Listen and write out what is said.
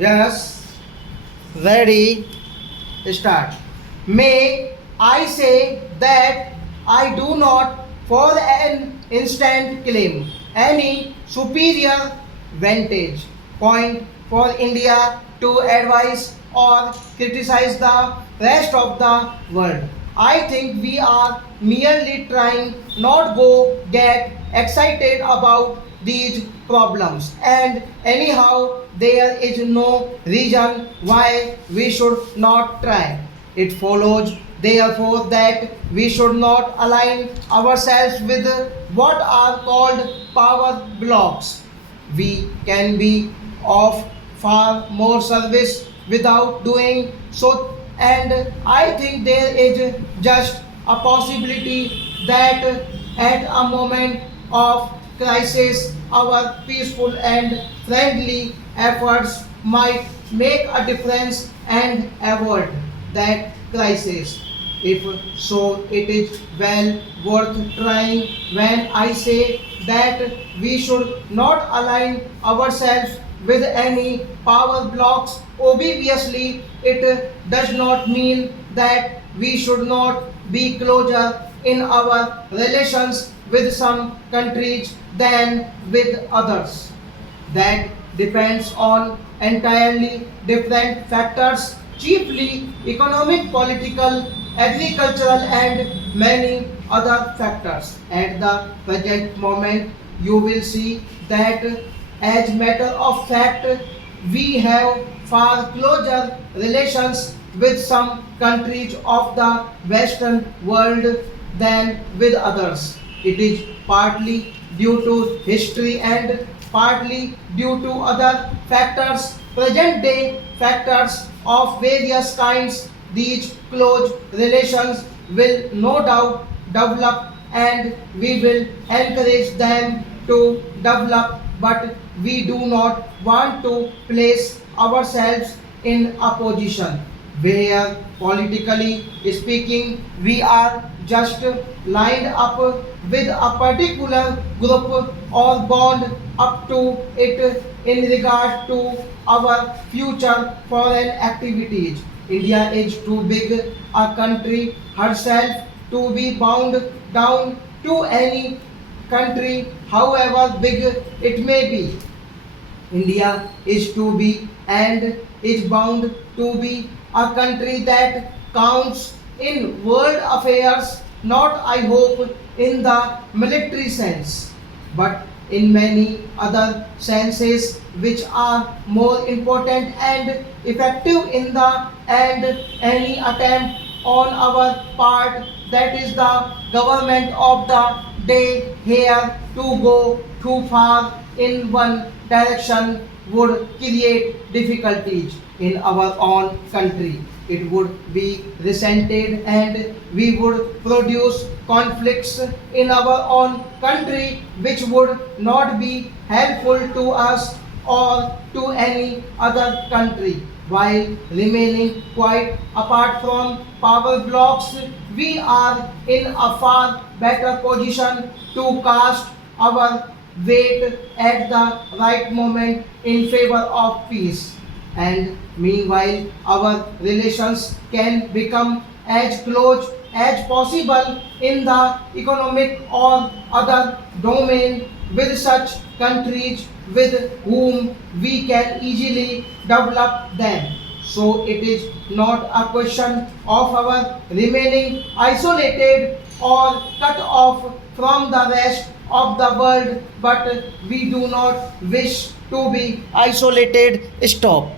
Yes, ready, start. May I say that I do not for an instant claim any superior vantage point for India to advise or criticize the rest of the world. I think we are merely trying not go get excited about these problems, and anyhow there is no reason why we should not try. It follows therefore that we should not align ourselves with what are called power blocks. We can be of far more service without doing so, and I think there is just a possibility that at a moment of crisis our peaceful and friendly efforts might make a difference and avoid that crisis. If so, it is well worth trying when I say that we should not align ourselves with any power blocks. Obviously, it does not mean that we should not be closer in our relations with some countries than with others. That depends on entirely different factors, chiefly economic, political, agricultural, and many other factors. At the present moment, you will see that as matter of fact, we have far closer relations with some countries of the Western world than with others. It is partly due to history and partly due to other factors, present day factors of various kinds. These close relations will no doubt develop, and we will encourage them to develop, but we do not want to place ourselves in a position where politically speaking we are just lined up with a particular group or bond up to it in regard to our future foreign activities. India is too big a country herself to be bound down to any country, however big it may be. India is to be and is bound to be a country that counts in world affairs, not I hope in the military sense, but in many other senses which are more important and effective in the end. Any attempt on our part, that is the government of the day here, to go too far in one direction would create difficulties in our own country. It would be resented and we would produce conflicts in our own country which would not be helpful to us or to any other country. While remaining quite apart from power blocks, we are in a far better position to cast our weight at the right moment in favor of peace. And meanwhile, our relations can become as close as possible in the economic or other domain with such countries with whom we can easily develop them. So it is not a question of our remaining isolated or cut off from the rest of the world, but we do not wish to be isolated. Stop.